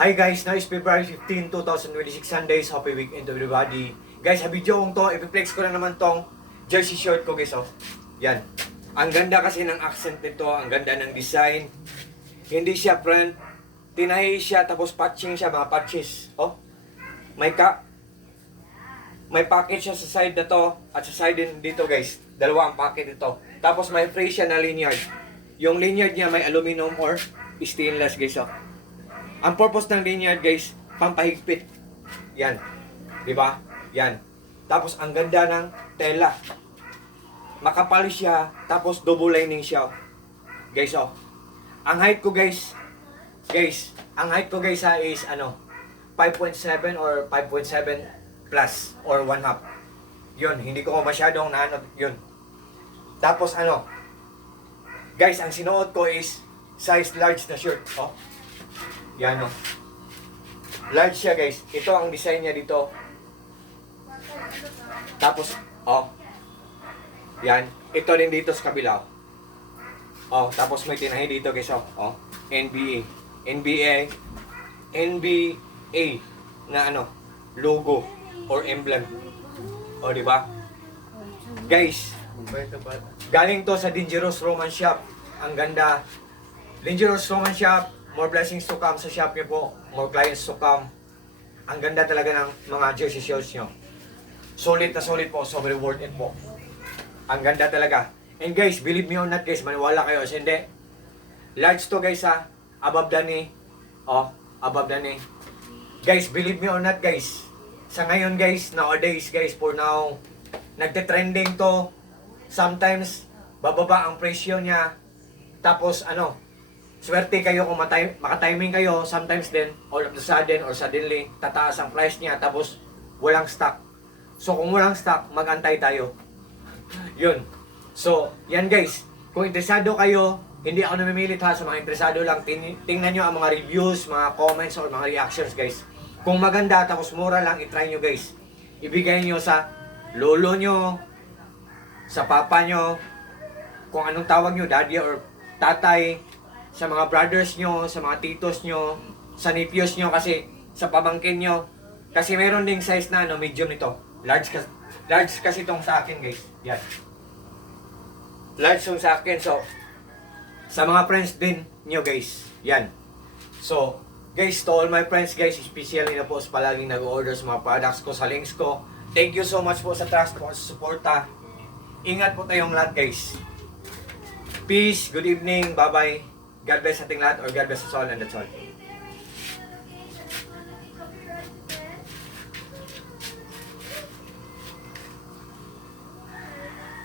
Hi guys, now is February 15, 2026 Sundays. Happy weekend to everybody. Guys, sa video kong to, ipiplex ko na naman tong jersey short ko guys, oh. Yan. Ang ganda kasi ng accent nito, ang ganda ng design. Hindi siya print, tinahi siya tapos patching siya, mga patches, oh. May pocket siya sa side na to at sa side din dito guys. Dalawa ang pocket ito. Tapos may free siya na lanyard. Yung lanyard niya may aluminum or stainless guys, oh. Ang purpose ng lanyard guys, pampahigpit. Yan. Di ba? Yan. Tapos ang ganda ng tela. Makapal siya, tapos double lining siya. Guys, oh. Ang height ko guys, ang height ko guys is 5.7 or 5.7 plus or 1/2. Yun, hindi ko masyadong yun. Tapos guys, ang sinuot ko is size large na shirt. Oh. Yan, oh. Large siya guys. Ito ang design niya dito. Tapos, oh. Yan. Ito din dito sa kabila. Oh, tapos may tinahi dito guys, oh. Oh. NBA na logo or emblem. O, di ba? Guys, galing to sa Dangerous Roman Shop. Ang ganda. Dangerous Roman Shop, more blessings to come sa shop niyo po. More clients to come. Ang ganda talaga ng mga jersey shorts nyo. Solid na solid po. Sobrang worth it po. Ang ganda talaga. And guys, believe me or not guys, maniwala kayo. Kasi hindi. Large to guys ha. Above the knee. Oh, above the knee. Guys, believe me or not guys. Sa ngayon guys, nowadays guys, for now, nagte-trending to. Sometimes, bababa ang presyo niya. Tapos swerte kayo kung makatiming kayo. Sometimes din, all of the sudden or suddenly, tataas ang price niya. Tapos, walang stock. So, kung walang stock, mag-antay tayo. Yun. So, yan guys. Kung interesado kayo, hindi ako namimilit ha. Sa mga interesado lang, tingnan nyo ang mga reviews, mga comments, or mga reactions guys. Kung maganda, tapos mura lang, itry nyo guys. Ibigay nyo sa lolo nyo, sa papa nyo, kung anong tawag nyo, daddy or tatay, sa mga brothers nyo, sa mga titos nyo, sa nephews nyo, kasi sa pamangkin nyo. Kasi meron ding size na medium nito. Large kasi itong sa akin guys. Yan. Large itong sa akin. So, sa mga friends din nyo guys. Yan. So, guys, to all my friends guys, especially na po sa palaging nag-order sa mga products ko, sa links ko. Thank you so much po sa trust po, sa suporta. Ingat po tayong lahat guys. Peace, good evening, bye-bye. God bless ating lahat or God bless us all and that's all.